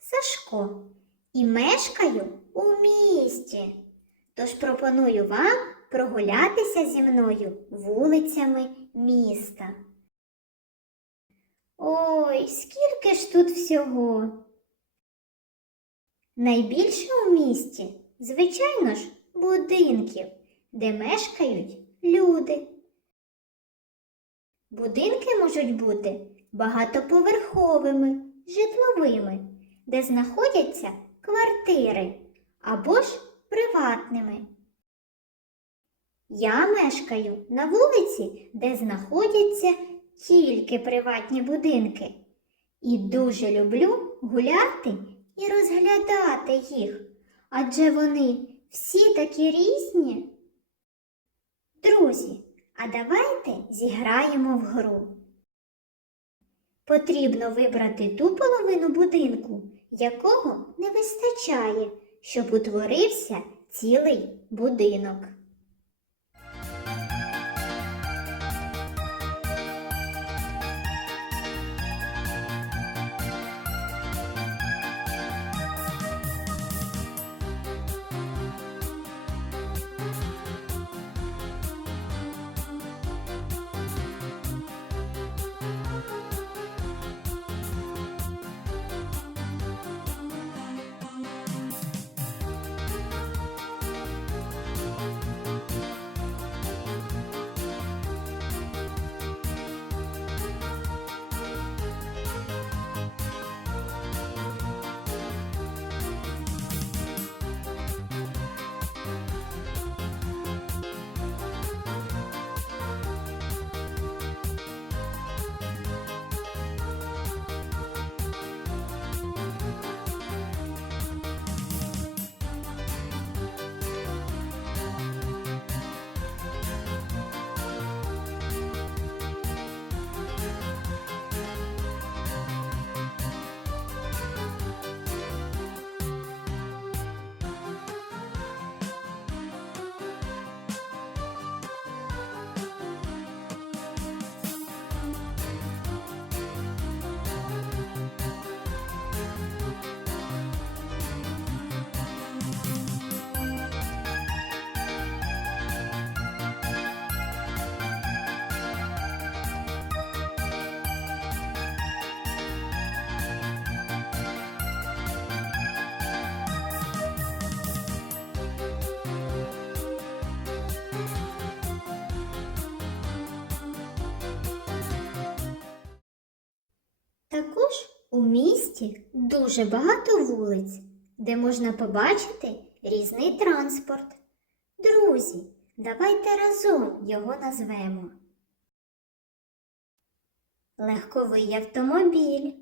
Сашко і мешкаю у місті. Тож пропоную вам прогулятися зі мною вулицями міста. Ой, скільки ж тут всього. Найбільше у місті, звичайно ж, будинків, де мешкають люди. Будинки можуть бути багатоповерховими, житловими, де знаходяться квартири або ж приватними. Я мешкаю на вулиці, де знаходяться тільки приватні будинки. І дуже люблю гуляти і розглядати їх, адже вони всі такі різні. Друзі, а давайте зіграємо в гру. Потрібно вибрати ту половину будинку, якого не вистачає, щоб утворився цілий будинок. Також у місті дуже багато вулиць, де можна побачити різний транспорт. Друзі, давайте разом його назвемо. Легковий автомобіль,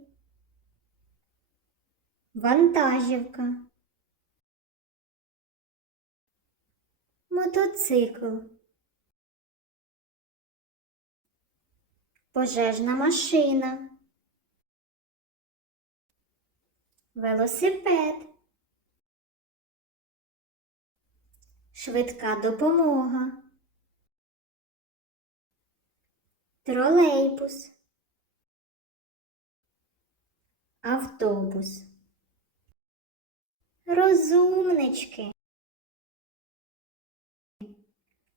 вантажівка, мотоцикл, пожежна машина. Велосипед, швидка допомога, тролейбус, автобус. Розумнички.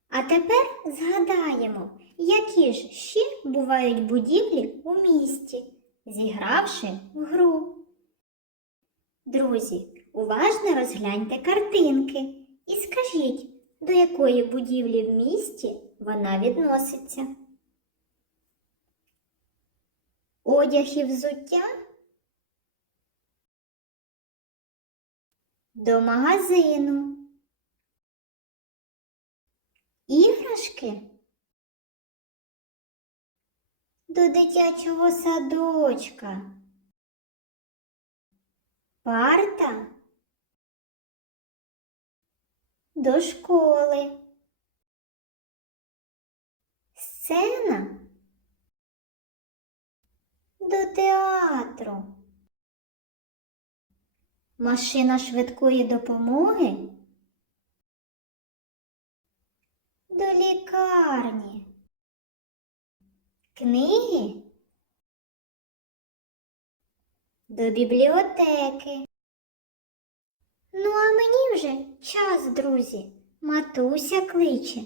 А тепер згадаємо, які ж ще бувають будівлі у місті, зігравши в гру. Друзі, уважно розгляньте картинки і скажіть, до якої будівлі в місті вона відноситься. Одяг і взуття до магазину. Іграшки до дитячого садочка. Парта до школи. Сцена до театру. Машина швидкої допомоги до лікарні. Книги до бібліотеки. Ну, а мені вже час, друзі, матуся кличе.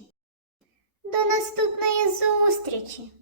До наступної зустрічі!